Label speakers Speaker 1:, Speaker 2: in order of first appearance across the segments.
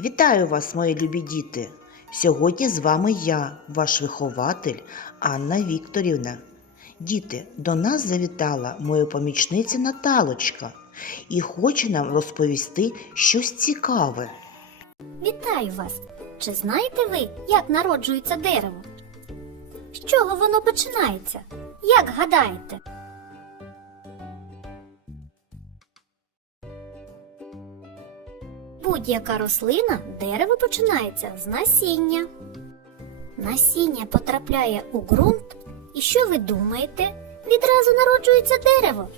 Speaker 1: Вітаю вас, мої любі діти! Сьогодні з вами я, ваш вихователь Анна Вікторівна. Діти, до нас завітала моя помічниця Наталочка і хоче нам розповісти щось цікаве.
Speaker 2: Вітаю вас! Чи знаєте ви, як народжується дерево? З чого воно починається? Як гадаєте? Будь-яка рослина дерево починається з насіння. Насіння потрапляє у ґрунт, і що ви думаєте? Відразу народжується дерево?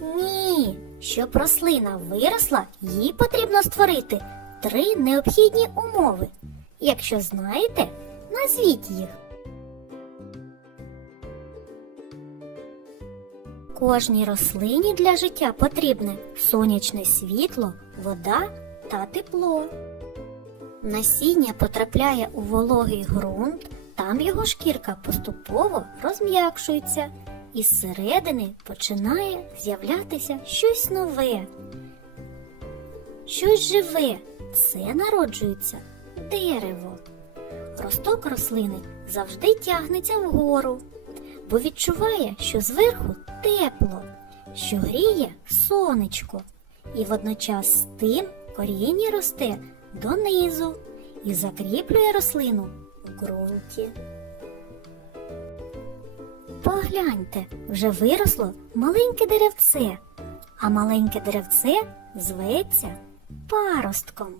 Speaker 2: Ні, щоб рослина виросла, їй потрібно створити три необхідні умови. Якщо знаєте, назвіть їх. Кожній рослині для життя потрібне сонячне світло, вода та тепло. Насіння потрапляє у вологий ґрунт, там його шкірка поступово розм'якшується, і зсередини починає з'являтися щось нове. Щось живе, це народжується дерево. Росток рослини завжди тягнеться вгору, бо відчуває, що зверху тепло, що гріє сонечко, і водночас з тим коріння росте донизу і закріплює рослину в ґрунті. Погляньте, вже виросло маленьке деревце, а маленьке деревце зветься паростком.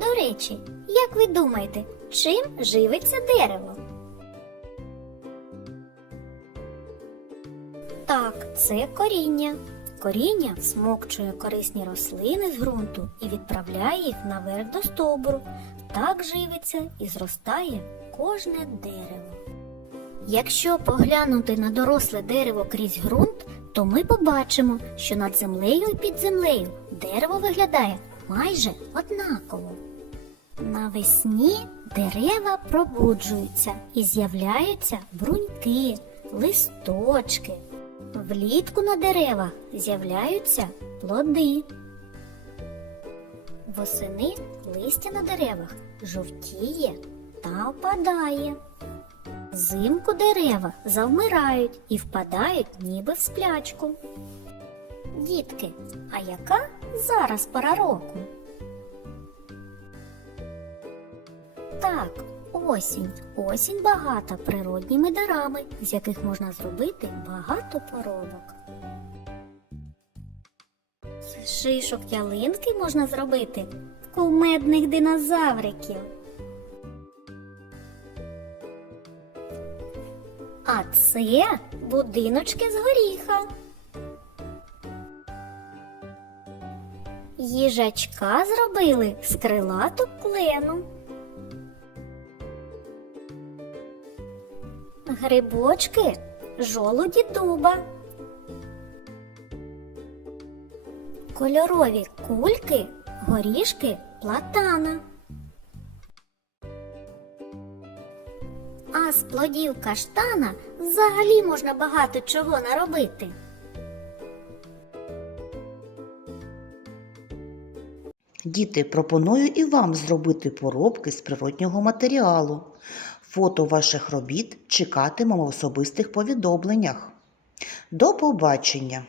Speaker 2: До речі, як ви думаєте, чим живиться дерево? Так, це коріння. Коріння всмокчує корисні рослини з ґрунту і відправляє їх наверх до стовбуру. Так живиться і зростає кожне дерево. Якщо поглянути на доросле дерево крізь ґрунт, то ми побачимо, що над землею і під землею дерево виглядає майже однаково. Навесні дерева пробуджуються і з'являються бруньки, листочки. Влітку на деревах з'являються плоди. Восени листя на деревах жовтіє та опадає. Взимку дерева завмирають і впадають ніби в сплячку. Дітки, а яка зараз пора року? Так, осінь. Осінь багата природніми дарами, з яких можна зробити багато поробок. З шишок ялинки можна зробити кумедних динозавриків. А це будиночки з горіха. Їжачка зробили з крилату клену. Грибочки жолуді дуба. Кольорові кульки горішки платана. А з плодів каштана взагалі можна багато чого наробити.
Speaker 1: Діти, пропоную і вам зробити поробки з природнього матеріалу. Фото ваших робіт чекатимемо в особистих повідомленнях. До побачення!